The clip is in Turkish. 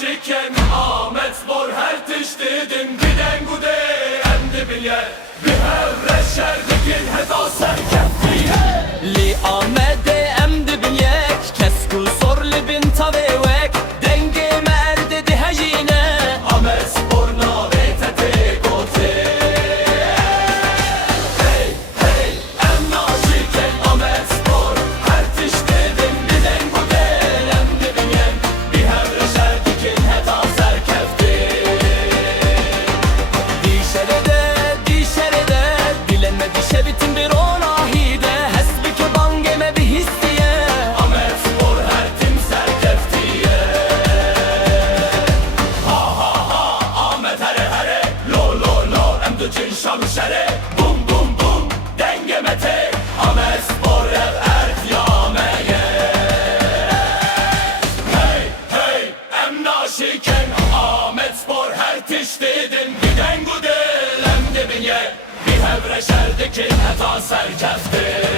naşiken Ahmet spor her tiştidin giden gude emdi bilye Bihevre şerdikin heda serkeftiye Li Ahmet'e emdi bilyek Keskul sor li bin tavevek Dengi mer dedi hejine Ahmet spor navetete gote Hey hey em naşiken Ahmet spor her tiştidin giden gude emdi bilye Bihevre şerdikin heda serkefti Dişerede Dilenme dişe bitin bir olahide Hesbi ke bangeme bir histiye Ahmet spor her tim serkeftiye Ha ha ha Ahmet here here Lo lo lo emdücün şalı şere Bum bum bum dengemete Ahmet spor ev ert yameye Hey hey em naşiken Ahmet spor her tiştidin Giden gudel em dibinye Bir hevre şerdikin heta serkefti